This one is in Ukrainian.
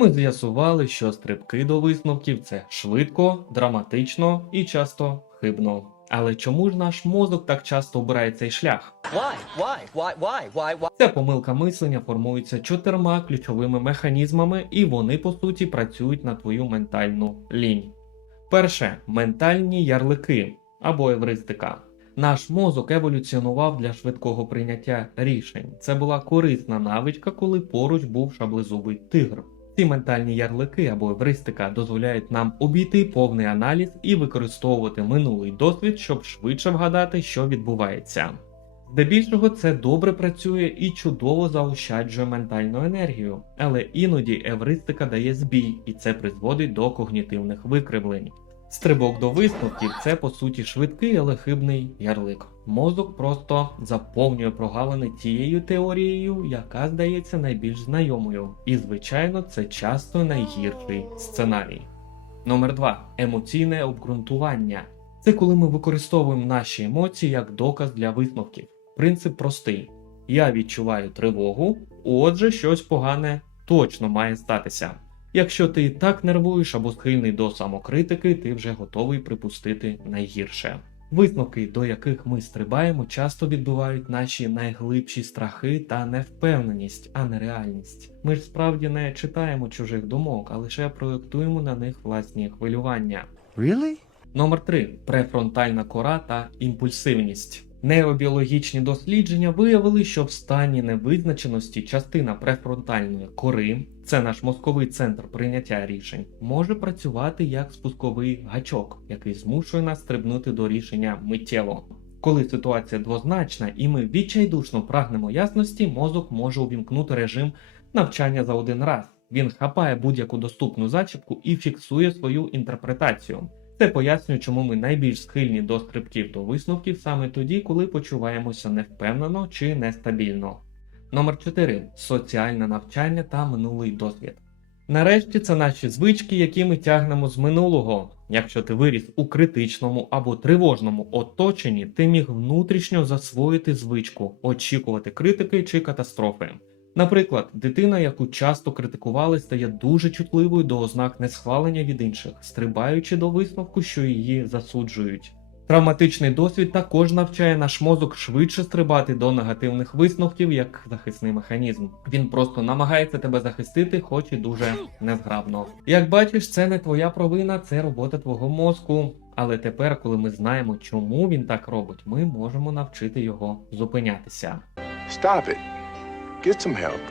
Ми з'ясували, що стрибки до висновків це швидко, драматично і часто хибно. Але чому ж наш мозок так часто обирає цей шлях? Why? Why? Why? Why? Why? Why? Ця помилка мислення формується чотирма ключовими механізмами, і вони по суті працюють на твою ментальну лінь. Перше ментальні ярлики або евристика. Наш мозок еволюціонував для швидкого прийняття рішень. Це була корисна навичка, коли поруч був шаблезубий тигр. Ці ментальні ярлики або евристика дозволяють нам обійти повний аналіз і використовувати минулий досвід, щоб швидше вгадати, що відбувається. Здебільшого це добре працює і чудово заощаджує ментальну енергію, але іноді евристика дає збій, і це призводить до когнітивних викривлень. Стрибок до висновків це по суті швидкий, але хибний ярлик. Мозок просто заповнює прогалини тією теорією, яка здається найбільш знайомою, і звичайно, це часто найгірший сценарій. Номер 2. Емоційне обґрунтування. Це коли ми використовуємо наші емоції як доказ для висновків. Принцип простий: я відчуваю тривогу, отже, щось погане точно має статися. Якщо ти і так нервуєш або схильний до самокритики, ти вже готовий припустити найгірше. Висновки, до яких ми стрибаємо, часто відбувають наші найглибші страхи та невпевненість, а не реальність. Ми ж справді не читаємо чужих думок, а лише проєктуємо на них власні хвилювання. Really? Номер 3. Префронтальна кора та імпульсивність. Нейробіологічні дослідження виявили, що в стані невизначеності частина префронтальної кори, це наш мозковий центр прийняття рішень, може працювати як спусковий гачок, який змушує нас стрибнути до рішення миттєво. Коли ситуація двозначна і ми відчайдушно прагнемо ясності, мозок може увімкнути режим навчання за один раз. Він хапає будь-яку доступну зачіпку і фіксує свою інтерпретацію. Це пояснює, чому ми найбільш схильні до стрибків до висновків саме тоді, коли почуваємося невпевнено чи нестабільно. Номер 4. Соціальне навчання та минулий досвід. Нарешті це наші звички, які ми тягнемо з минулого. Якщо ти виріс у критичному або тривожному оточенні, ти міг внутрішньо засвоїти звичку, очікувати критики чи катастрофи. Наприклад, дитина, яку часто критикували, стає дуже чутливою до ознак несхвалення від інших, стрибаючи до висновку, що її засуджують. Травматичний досвід також навчає наш мозок швидше стрибати до негативних висновків як захисний механізм. Він просто намагається тебе захистити, хоч і дуже незграбно. Як бачиш, це не твоя провина, це робота твого мозку. Але тепер, коли ми знаємо, чому він так робить, ми можемо навчити його зупинятися. Stop it. Get some help.